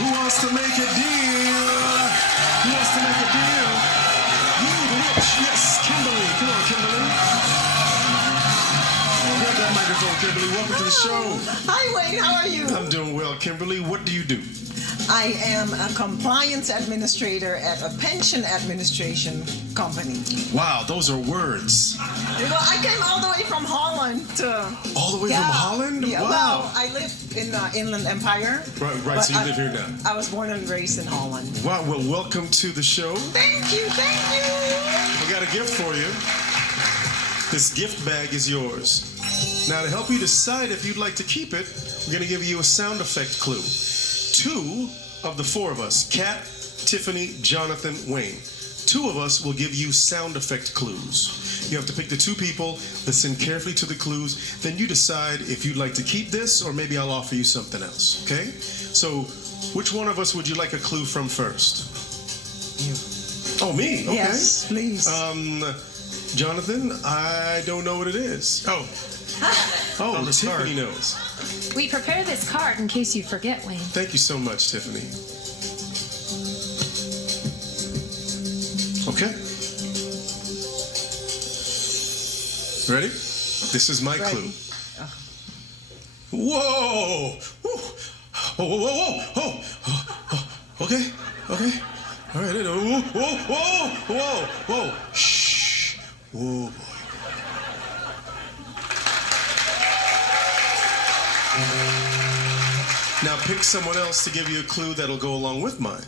Who wants to make a deal? Who wants to make a deal? You rich. Yes, Kimberly. Come on, Kimberly. Grab that microphone, Kimberly. Welcome to the show. Hi, Wayne. How are you? I'm doing well, Kimberly. What do you do? I am a compliance administrator at a pension administration company. Wow, those are words. Well, I came all the way from Holland to... All the way from Holland? Yeah, Wow. well, I live in the Inland Empire. Right, so you live here now. I was born and raised in Holland. Wow, well, welcome to the show. Thank you. We got a gift for you. This gift bag is yours. Now, to help you decide if you'd like to keep it, we're going to give you a sound effect clue. 2 of the 4 of us, Kat, Tiffany, Jonathan, Wayne, 2 of us will give you sound effect clues. You have to pick the 2 people, listen carefully to the clues, then you decide if you'd like to keep this or maybe I'll offer you something else, okay? So, which one of us would you like a clue from first? You. Oh, me? Okay. Yes, please. Jonathan, I don't know what it is. Oh, Tiffany knows. We prepared this card in case you forget, Wayne. Thank you so much, Tiffany. Okay. Ready? This is my clue. Whoa! Whoa! Okay. All right. Whoa! Shh. Whoa, boy. Now pick someone else to give you a clue that'll go along with mine.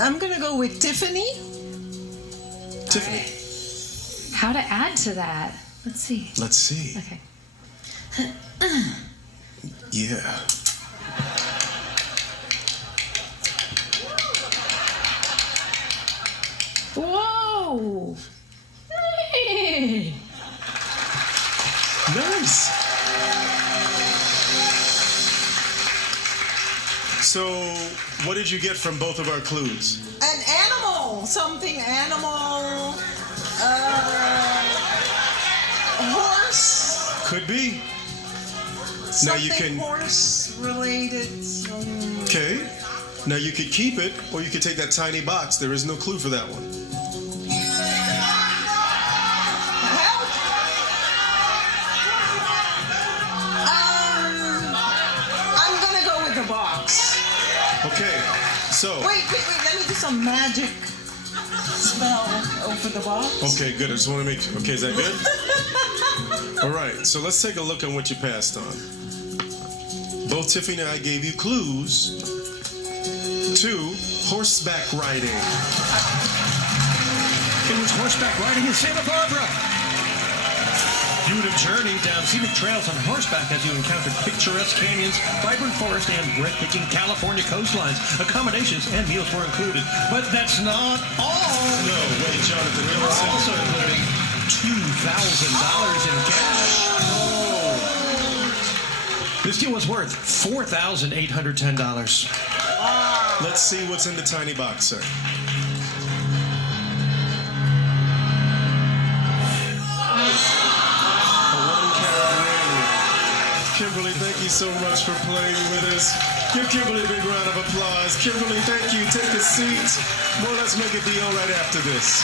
I'm going to go with Tiffany. Tiffany. Right. How to add to that? Let's see. Okay. Yeah. Whoa! Hey. Nice. So, what did you get from both of our clues? An animal. Something animal. Horse. Could be. Now you can. Horse related. Okay. Now you could keep it, or you could take that tiny box. There is no clue for that one. I'm gonna go with the box. Okay. So. Wait. Let me do some magic spell over the box. Okay, good. I just want to make. Okay, is that good? All right. So let's take a look on what you passed on. Both Tiffany and I gave you clues to horseback riding. It was horseback riding in Santa Barbara. You would have journeyed down scenic trails on horseback as you encountered picturesque canyons, vibrant forest, and breathtaking California coastlines. Accommodations and meals were included, but that's not all. No, wait, Jonathan. We were also including $2,000 in cash. This deal was worth $4,810. Let's see what's in the tiny box, sir. Kimberly, thank you so much for playing with us. Give Kimberly a big round of applause. Kimberly, thank you. Take a seat. Well, let's make a deal right after this.